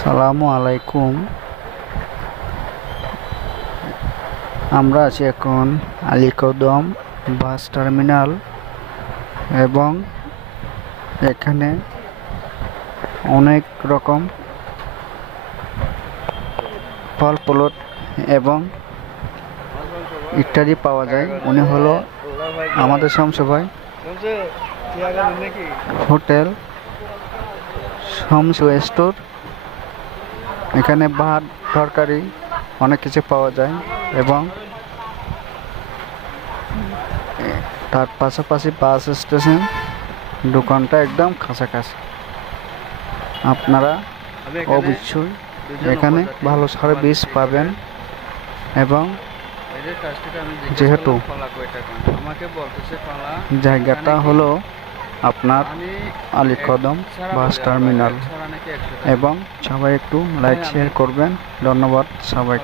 সালামু আলাইকুম। আমরা আছি এখন আলীকদম বাস টার্মিনাল এবং এখানে অনেক রকম ফল ফ্রুট এবং ইত্যাদি পাওয়া যায়। উনি হলো আমাদের শামসু ভাই, হোটেল শামসু স্টোর। এখানে ভাত তরকারি অনেক কিছু পাওয়া যায় এবং তার পাশাপাশি বাস স্টেশন দোকানটা একদম কাছাকাছি। আপনারা অবশ্যই এখানে ভালো সার্ভিস পাবেন এবং যেহেতু জায়গাটা হলো আপনার আলীকদম বাস টার্মিনাল এবং সবাই একটু লাইক শেয়ার করবেন। ধন্যবাদ সবাইকে।